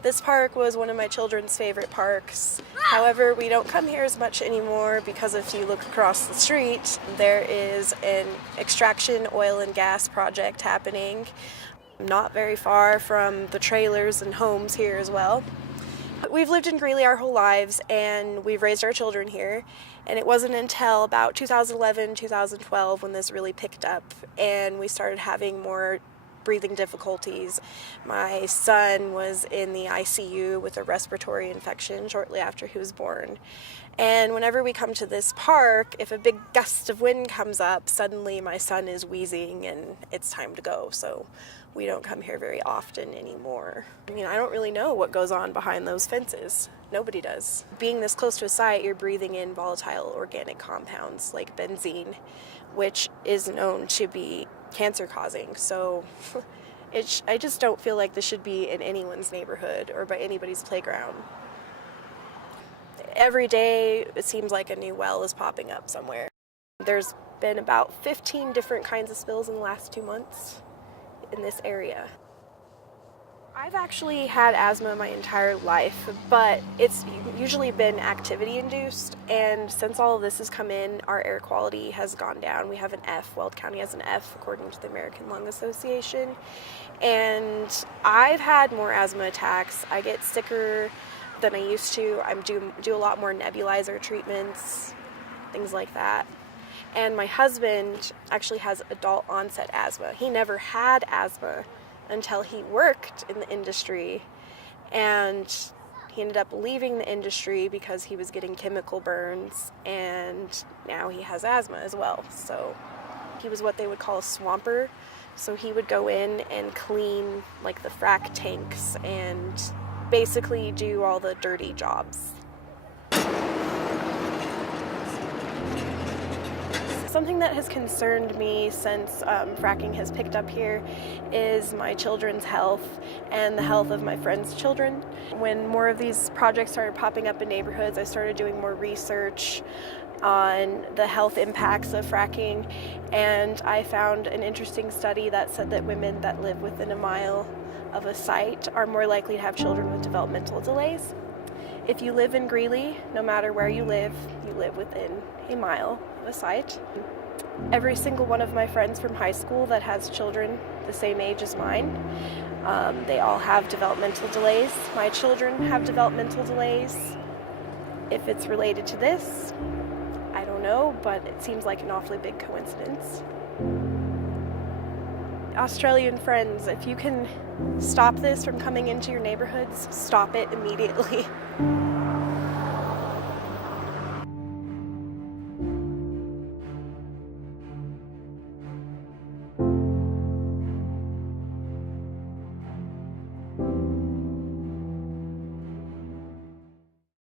This park was one of my children's favorite parks. However, we don't come here as much anymore because if you look across the street, there is an extraction oil and gas project happening not very far from the trailers and homes here as well. We've lived in Greeley our whole lives and we've raised our children here, and it wasn't until about 2011, 2012 when this really picked up and we started having more breathing difficulties. My son was in the ICU with a respiratory infection shortly after he was born. And whenever we come to this park, if a big gust of wind comes up, suddenly my son is wheezing and it's time to go. So we don't come here very often anymore. I mean, I don't really know what goes on behind those fences. Nobody does. Being this close to a site, you're breathing in volatile organic compounds like benzene, which is known to be cancer-causing. So I just don't feel like this should be in anyone's neighborhood or by anybody's playground. Every day, it seems like a new well is popping up somewhere. There's been about 15 different kinds of spills in the last 2 months in this area. I've actually had asthma my entire life, but it's usually been activity-induced, and since all of this has come in, our air quality has gone down. We have an F. Weld County has an F, according to the American Lung Association, and I've had more asthma attacks. I get sicker than I used to. I do a lot more nebulizer treatments, things like that. And my husband actually has adult onset asthma. He never had asthma until he worked in the industry, and he ended up leaving the industry because he was getting chemical burns, and now he has asthma as well. So he was what they would call a swamper. So he would go in and clean like the frack tanks and basically do all the dirty jobs. Something that has concerned me since fracking has picked up here is my children's health and the health of my friends' children. When more of these projects started popping up in neighborhoods, I started doing more research on the health impacts of fracking, and I found an interesting study that said that women that live within a mile of a site are more likely to have children with developmental delays. If you live in Greeley, no matter where you live within a mile of a site. Every single one of my friends from high school that has children the same age as mine, they all have developmental delays. My children have developmental delays. If it's related to this, I don't know, but it seems like an awfully big coincidence. Australian friends, if you can stop this from coming into your neighborhoods, stop it immediately.